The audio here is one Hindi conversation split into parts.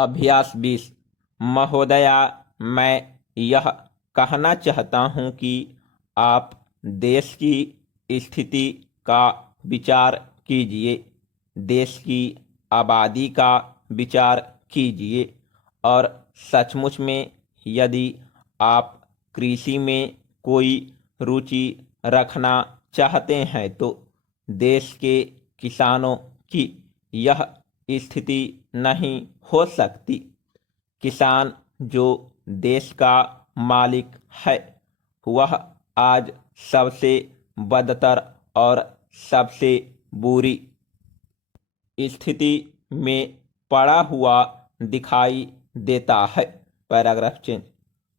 अभ्यास 20। महोदया, मैं यह कहना चाहता हूँ कि आप देश की स्थिति का विचार कीजिए, देश की आबादी का विचार कीजिए और सचमुच में यदि आप कृषि में कोई रुचि रखना चाहते हैं तो देश के किसानों की यह स्थिति नहीं हो सकती। किसान जो देश का मालिक है वह आज सबसे बदतर और सबसे बुरी स्थिति में पड़ा हुआ दिखाई देता है। Paragraph change.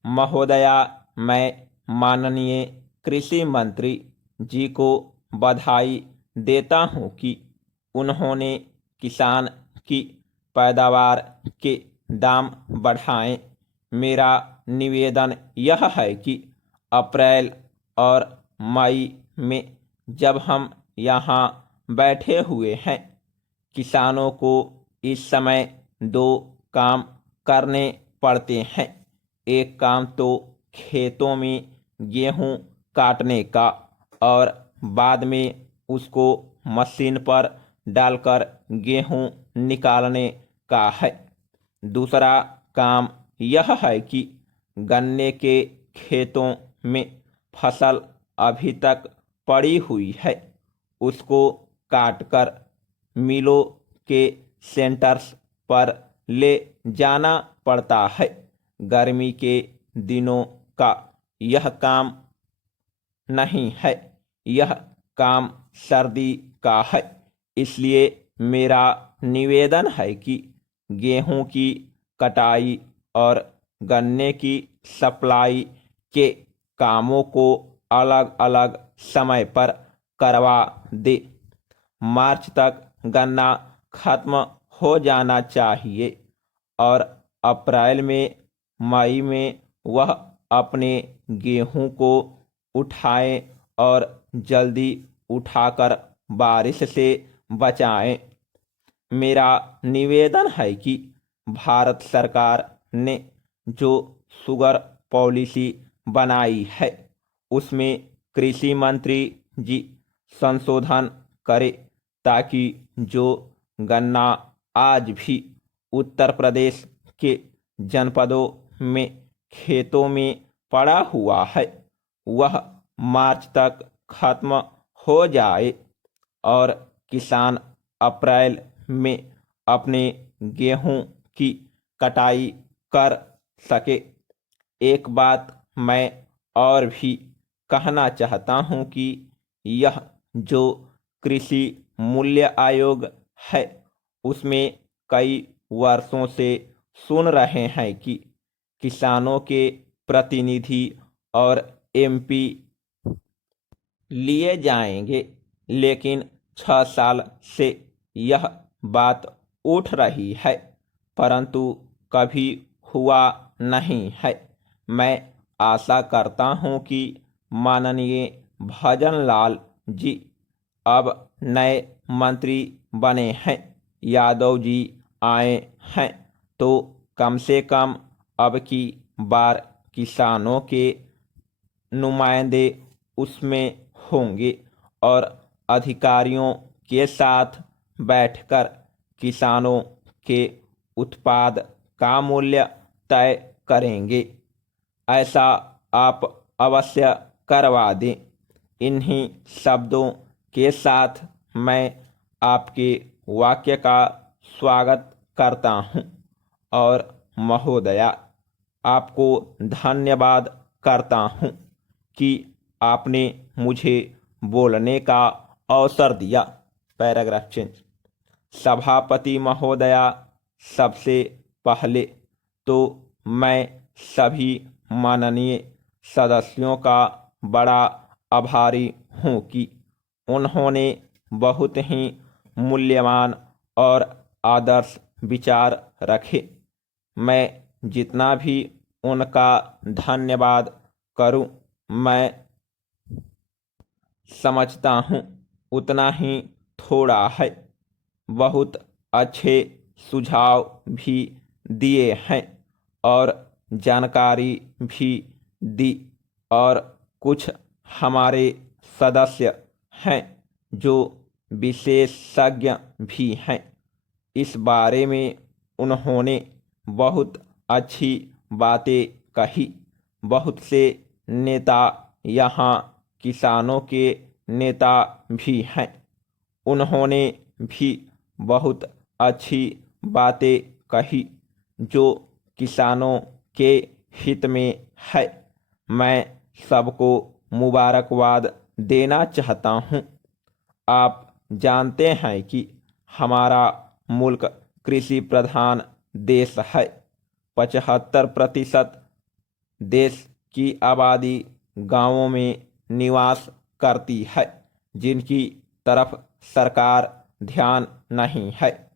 महोदया, मैं माननीय कृषि मंत्री जी को बधाई देता हूं कि उन्होंने किसान की पैदावार के दाम बढ़ाए। मेरा निवेदन यह है कि अप्रैल और मई में जब हम यहाँ बैठे हुए हैं, किसानों को इस समय दो काम करने पड़ते हैं। एक काम तो खेतों में गेहूं काटने का और बाद में उसको मशीन पर डालकर गेहूं निकालने का है। दूसरा काम यह है कि गन्ने के खेतों में फसल अभी तक पड़ी हुई है, उसको काटकर मिलों के सेंटर्स पर ले जाना पड़ता है। गर्मी के दिनों का यह काम नहीं है, यह काम सर्दी का है। इसलिए मेरा निवेदन है कि गेहूं की कटाई और गन्ने की सप्लाई के कामों को अलग अलग समय पर करवा दे। मार्च तक गन्ना खत्म हो जाना चाहिए और अप्रैल में मई में वह अपने गेहूं को उठाएं और जल्दी उठाकर बारिश से बचाएं। मेरा निवेदन है कि भारत सरकार ने जो शुगर पॉलिसी बनाई है उसमें कृषि मंत्री जी संशोधन करे ताकि जो गन्ना आज भी उत्तर प्रदेश के जनपदों में खेतों में पड़ा हुआ है वह मार्च तक खत्म हो जाए और किसान अप्रैल में अपने गेहूं की कटाई कर सके। एक बात मैं और भी कहना चाहता हूं कि यह जो कृषि मूल्य आयोग है उसमें कई वर्षों से सुन रहे हैं कि किसानों के प्रतिनिधि और एमपी लिए जाएंगे, लेकिन 6 साल से यह बात उठ रही है परंतु कभी हुआ नहीं है। मैं आशा करता हूं कि माननीय भजनलाल जी अब नए मंत्री बने हैं, यादव जी आए हैं तो कम से कम अब की बार किसानों के नुमाइंदे उसमें होंगे और अधिकारियों के साथ बैठकर किसानों के उत्पाद का मूल्य तय करेंगे। ऐसा आप अवश्य करवा दें। इन्हीं शब्दों के साथ मैं आपके वाक्य का स्वागत करता हूँ और महोदया आपको धन्यवाद करता हूँ कि आपने मुझे बोलने का अवसर दिया। Paragraph change. सभापति महोदया, सबसे पहले तो मैं सभी माननीय सदस्यों का बड़ा आभारी हूँ कि उन्होंने बहुत ही मूल्यवान और आदर्श विचार रखे। मैं जितना भी उनका धन्यवाद करूं, मैं समझता हूं उतना ही थोड़ा है। बहुत अच्छे सुझाव भी दिए हैं और जानकारी भी दी, और कुछ हमारे सदस्य हैं जो विशेषज्ञ भी हैं। इस बारे में उन्होंने बहुत अच्छी बातें कही। बहुत से नेता यहाँ किसानों के नेता भी हैं। उन्होंने भी बहुत अच्छी बातें कही जो किसानों के हित में है। मैं सबको मुबारकबाद देना चाहता हूँ। आप जानते हैं कि हमारा मुल्क कृषि प्रधान देश है। 75% देश की आबादी गांवों में निवास करती है, जिनकी तरफ सरकार ध्यान नहीं है।